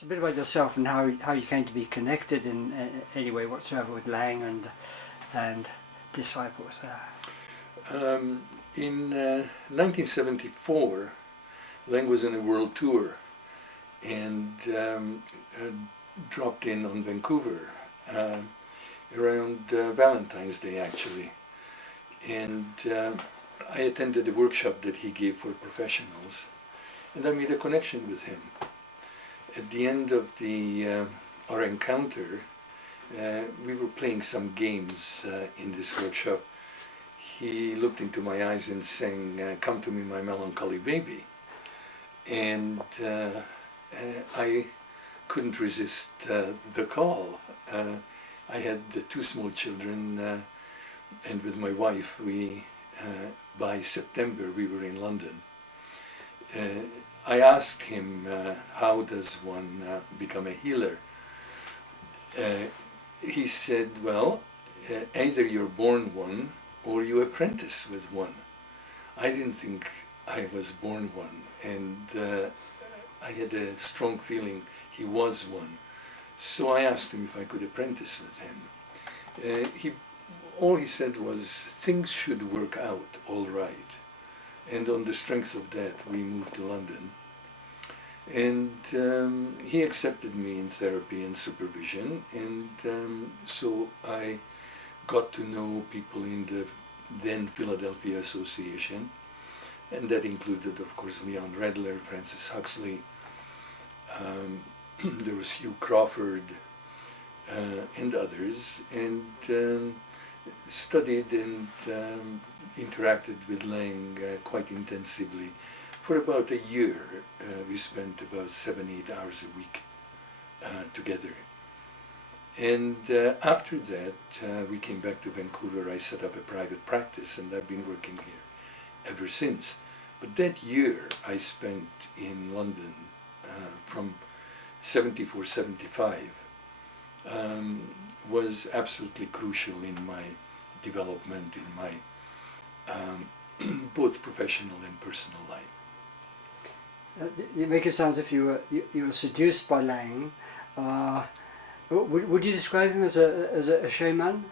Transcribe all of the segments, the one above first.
us a bit about yourself and how you came to be connected in any way whatsoever with Laing and disciples there. In 1974, Laing was on a world tour and dropped in on Vancouver around Valentine's Day, actually. And I attended a workshop that he gave for professionals, and I made a connection with him. At the end of our encounter, we were playing some games in this workshop. He looked into my eyes and sang, "Come to me, my melancholy baby." And I couldn't resist the call. I had two small children, and with my wife, by September, we were in London. I asked him, how does one become a healer? He said, well, either you're born one or you apprentice with one. I didn't think I was born one, and I had a strong feeling he was one. So I asked him if I could apprentice with him. All he said was, things should work out all right. And on the strength of that, we moved to London. And he accepted me in therapy and supervision, and so I got to know people in the then Philadelphia Association, and that included, of course, Leon Redler, Francis Huxley, there was Hugh Crawford, and others, and studied and interacted with Laing quite intensively. For about a year, we spent about 7-8 hours a week together. And after that, we came back to Vancouver. I set up a private practice, and I've been working here ever since. But that year I spent in London from 74, 75 was absolutely crucial in my development, in my both professional and personal life. You make it sound as if you were seduced by Laing. Would you describe him as a shaman?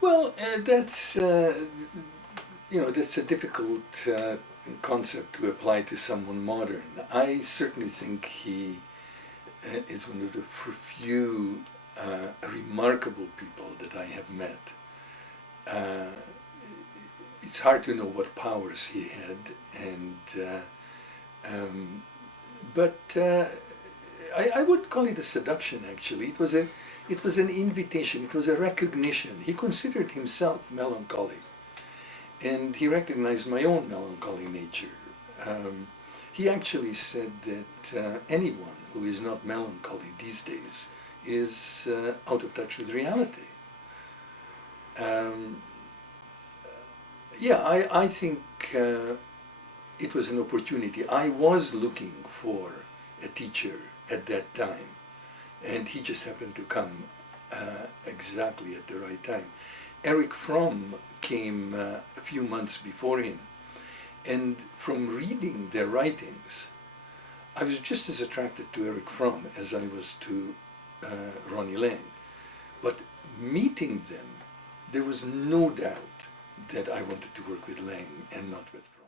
Well, that's that's a difficult concept to apply to someone modern. I certainly think he is one of the few remarkable people that I have met. It's hard to know what powers he had, and but I would call it a seduction. Actually, it was an invitation. It was a recognition. He considered himself melancholy, and he recognized my own melancholy nature. He actually said that anyone who is not melancholy these days is out of touch with reality. I think it was an opportunity. I was looking for a teacher at that time, and he just happened to come exactly at the right time. Erich Fromm came a few months before him, and from reading their writings, I was just as attracted to Erich Fromm as I was to Ronnie Laing. But meeting them, there was no doubt that I wanted to work with Laing and not with Fromm.